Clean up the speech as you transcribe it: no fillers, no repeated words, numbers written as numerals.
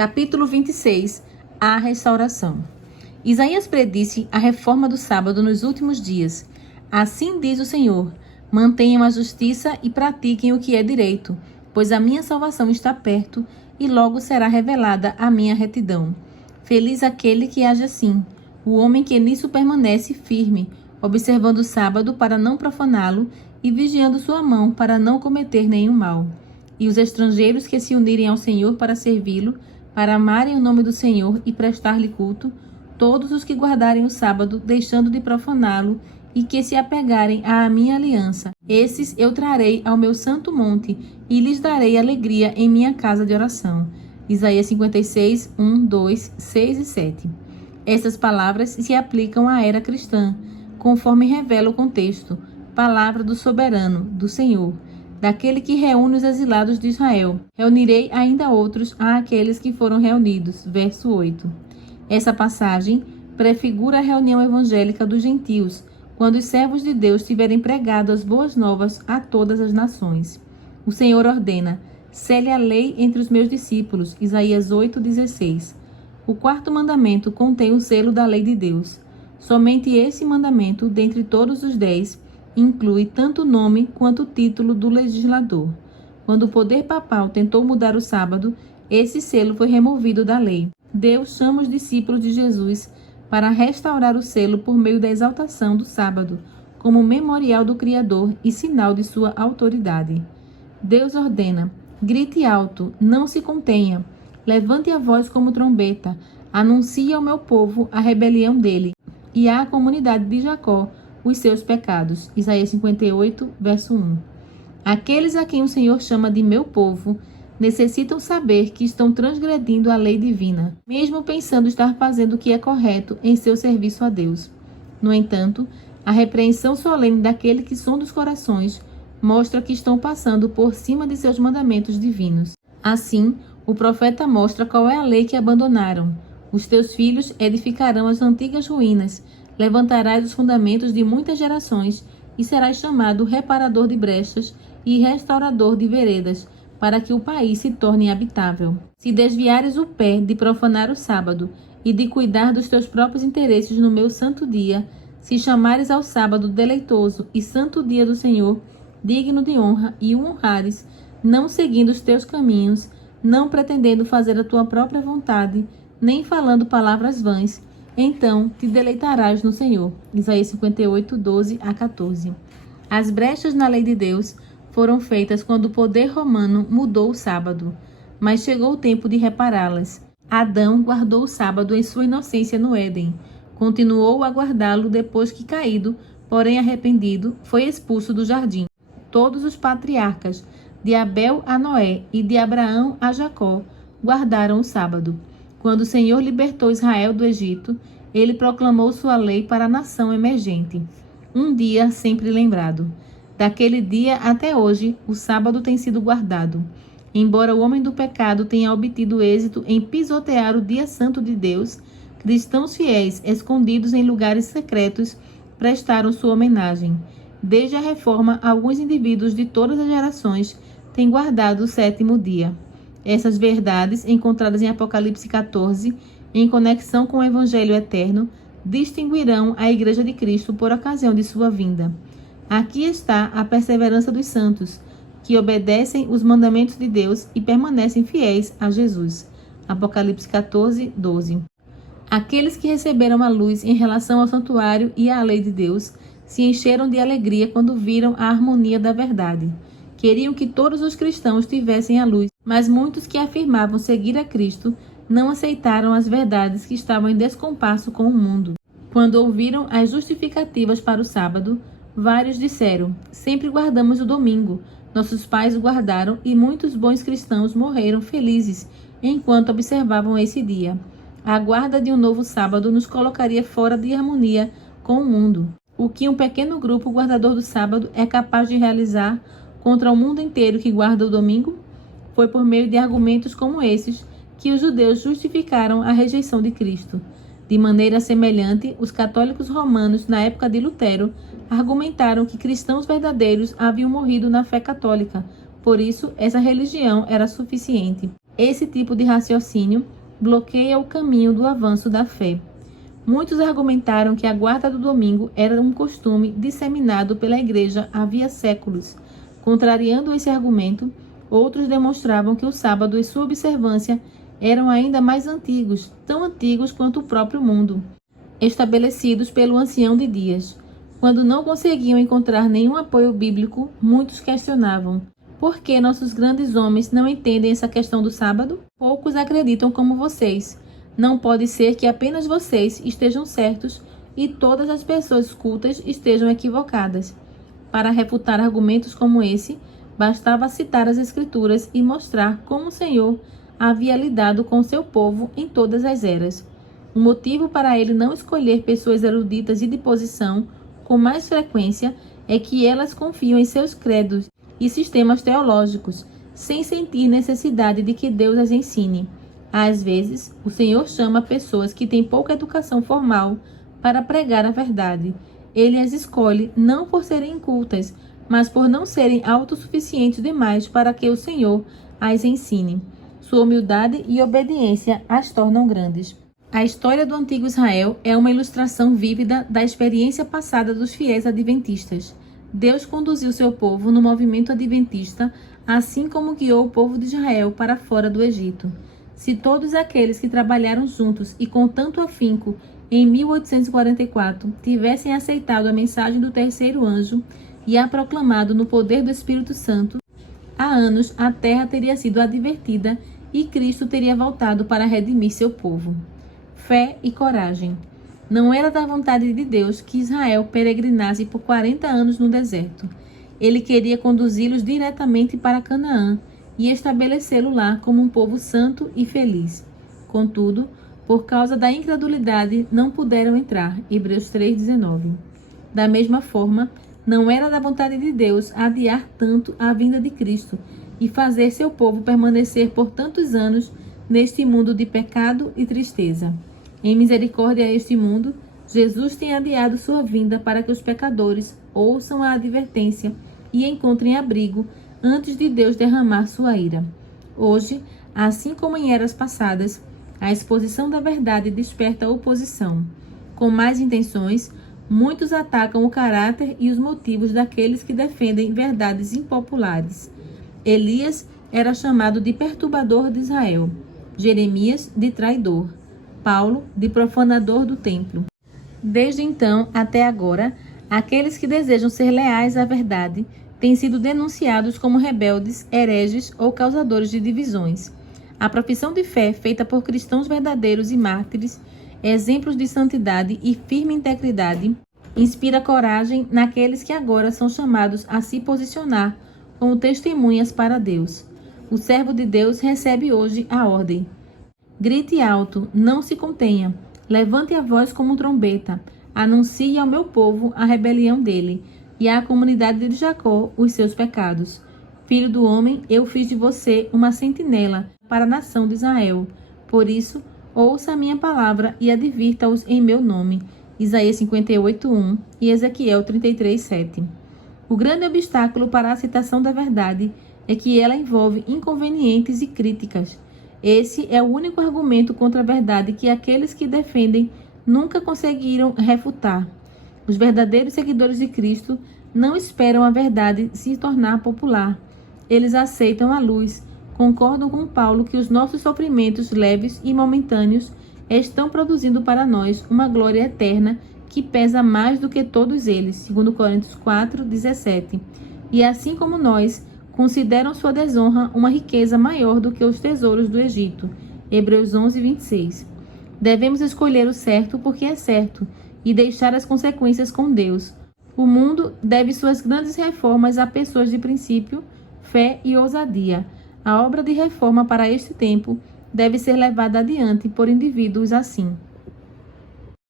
Capítulo 26. A restauração. Isaías predisse a reforma do sábado nos últimos dias. Assim diz o Senhor: mantenham a justiça e pratiquem o que é direito, pois a minha salvação está perto e logo será revelada a minha retidão. Feliz aquele que age assim, o homem que nisso permanece firme, observando o sábado para não profaná-lo e vigiando sua mão para não cometer nenhum mal. E os estrangeiros que se unirem ao Senhor para servi-lo, para amarem o nome do Senhor e prestar-lhe culto, todos os que guardarem o sábado, deixando de profaná-lo, e que se apegarem à minha aliança, esses eu trarei ao meu santo monte, e lhes darei alegria em minha casa de oração. Isaías 56, 1, 2, 6 e 7. Essas palavras se aplicam à era cristã, conforme revela o contexto, palavra do soberano, do Senhor, daquele que reúne os exilados de Israel. Reunirei ainda outros àqueles que foram reunidos. Verso 8. Essa passagem prefigura a reunião evangélica dos gentios, quando os servos de Deus tiverem pregado as boas novas a todas as nações. O Senhor ordena: sele a lei entre os meus discípulos. Isaías 8:16. O quarto mandamento contém o selo da lei de Deus. Somente esse mandamento, dentre todos os 10, inclui tanto o nome quanto o título do legislador. Quando o poder papal tentou mudar o sábado, esse selo foi removido da lei. Deus chama os discípulos de Jesus para restaurar o selo por meio da exaltação do sábado, como memorial do Criador e sinal de sua autoridade. Deus ordena: grite alto, não se contenha, levante a voz como trombeta, anuncie ao meu povo a rebelião dele e à comunidade de Jacó os seus pecados. Isaías 58, verso 1. Aqueles a quem o Senhor chama de meu povo necessitam saber que estão transgredindo a lei divina, mesmo pensando estar fazendo o que é correto em seu serviço a Deus. No entanto, a repreensão solene daquele que sonda os corações mostra que estão passando por cima de seus mandamentos divinos. Assim, o profeta mostra qual é a lei que abandonaram. Os teus filhos edificarão as antigas ruínas, levantarás os fundamentos de muitas gerações e serás chamado reparador de brechas e restaurador de veredas, para que o país se torne habitável. Se desviares o pé de profanar o sábado e de cuidar dos teus próprios interesses no meu santo dia, se chamares ao sábado deleitoso e santo dia do Senhor, digno de honra, e o honrares, não seguindo os teus caminhos, não pretendendo fazer a tua própria vontade, nem falando palavras vãs, então te deleitarás no Senhor. Isaías 58, 12 a 14. As brechas na lei de Deus foram feitas quando o poder romano mudou o sábado, mas chegou o tempo de repará-las. Adão guardou o sábado em sua inocência no Éden. Continuou a guardá-lo depois que, caído, porém arrependido, foi expulso do jardim. Todos os patriarcas, de Abel a Noé e de Abraão a Jacó, guardaram o sábado. Quando o Senhor libertou Israel do Egito, ele proclamou sua lei para a nação emergente. Um dia sempre lembrado. Daquele dia até hoje, o sábado tem sido guardado. Embora o homem do pecado tenha obtido êxito em pisotear o dia santo de Deus, cristãos fiéis, escondidos em lugares secretos, prestaram sua homenagem. Desde a reforma, alguns indivíduos de todas as gerações têm guardado o sétimo dia. Essas verdades, encontradas em Apocalipse 14, em conexão com o Evangelho eterno, distinguirão a Igreja de Cristo por ocasião de sua vinda. Aqui está a perseverança dos santos, que obedecem os mandamentos de Deus e permanecem fiéis a Jesus. Apocalipse 14, 12. Aqueles que receberam a luz em relação ao santuário e à lei de Deus se encheram de alegria quando viram a harmonia da verdade. Queriam que todos os cristãos tivessem a luz, mas muitos que afirmavam seguir a Cristo não aceitaram as verdades que estavam em descompasso com o mundo. Quando ouviram as justificativas para o sábado, vários disseram: sempre guardamos o domingo. Nossos pais o guardaram e muitos bons cristãos morreram felizes enquanto observavam esse dia. A guarda de um novo sábado nos colocaria fora de harmonia com o mundo. O que um pequeno grupo guardador do sábado é capaz de realizar contra o mundo inteiro que guarda o domingo? Foi por meio de argumentos como esses que os judeus justificaram a rejeição de Cristo. De maneira semelhante, os católicos romanos, na época de Lutero, argumentaram que cristãos verdadeiros haviam morrido na fé católica, por isso essa religião era suficiente. Esse tipo de raciocínio bloqueia o caminho do avanço da fé. Muitos argumentaram que a guarda do domingo era um costume disseminado pela igreja havia séculos. Contrariando esse argumento, outros demonstravam que o sábado e sua observância eram ainda mais antigos, tão antigos quanto o próprio mundo, estabelecidos pelo ancião de dias. Quando não conseguiam encontrar nenhum apoio bíblico, muitos questionavam: por que nossos grandes homens não entendem essa questão do sábado? Poucos acreditam como vocês. Não pode ser que apenas vocês estejam certos e todas as pessoas cultas estejam equivocadas. Para refutar argumentos como esse, bastava citar as Escrituras e mostrar como o Senhor havia lidado com seu povo em todas as eras. O motivo para ele não escolher pessoas eruditas e de posição com mais frequência é que elas confiam em seus credos e sistemas teológicos, sem sentir necessidade de que Deus as ensine. Às vezes, o Senhor chama pessoas que têm pouca educação formal para pregar a verdade. Ele as escolhe não por serem incultas, mas por não serem autossuficientes demais para que o Senhor as ensine. Sua humildade e obediência as tornam grandes. A história do antigo Israel é uma ilustração vívida da experiência passada dos fiéis adventistas. Deus conduziu seu povo no movimento adventista, assim como guiou o povo de Israel para fora do Egito. Se todos aqueles que trabalharam juntos e com tanto afinco em 1844 tivessem aceitado a mensagem do terceiro anjo e a proclamado no poder do Espírito Santo, há anos a terra teria sido advertida e Cristo teria voltado para redimir seu povo. Fé e coragem. Não era da vontade de Deus que Israel peregrinasse por 40 anos no deserto. Ele queria conduzi-los diretamente para Canaã e estabelecê-lo lá como um povo santo e feliz. Contudo, por causa da incredulidade, não puderam entrar. Hebreus 3,19. Da mesma forma, não era da vontade de Deus adiar tanto a vinda de Cristo e fazer seu povo permanecer por tantos anos neste mundo de pecado e tristeza. Em misericórdia a este mundo, Jesus tem adiado sua vinda para que os pecadores ouçam a advertência e encontrem abrigo antes de Deus derramar sua ira. Hoje, assim como em eras passadas, a exposição da verdade desperta oposição. Com más intenções, muitos atacam o caráter e os motivos daqueles que defendem verdades impopulares. Elias era chamado de perturbador de Israel, Jeremias de traidor, Paulo de profanador do templo. Desde então até agora, aqueles que desejam ser leais à verdade têm sido denunciados como rebeldes, hereges ou causadores de divisões. A profissão de fé feita por cristãos verdadeiros e mártires, exemplos de santidade e firme integridade, inspira coragem naqueles que agora são chamados a se posicionar como testemunhas para Deus. O servo de Deus recebe hoje a ordem: grite alto, não se contenha, levante a voz como trombeta, anuncie ao meu povo a rebelião dele, e à comunidade de Jacó os seus pecados. Filho do homem, eu fiz de você uma sentinela para a nação de Israel. Por isso, ouça a minha palavra e advirta-os em meu nome. Isaías 58:1 e Ezequiel 33:7. O grande obstáculo para a aceitação da verdade é que ela envolve inconvenientes e críticas. Esse é o único argumento contra a verdade que aqueles que defendem nunca conseguiram refutar. Os verdadeiros seguidores de Cristo não esperam a verdade se tornar popular. Eles aceitam a luz, concordam com Paulo que os nossos sofrimentos leves e momentâneos estão produzindo para nós uma glória eterna que pesa mais do que todos eles, segundo Coríntios 4:17. E assim como nós, consideram sua desonra uma riqueza maior do que os tesouros do Egito. Hebreus 11:26. Devemos escolher o certo porque é certo e deixar as consequências com Deus. O mundo deve suas grandes reformas a pessoas de princípio, fé e ousadia. A obra de reforma para este tempo deve ser levada adiante por indivíduos assim.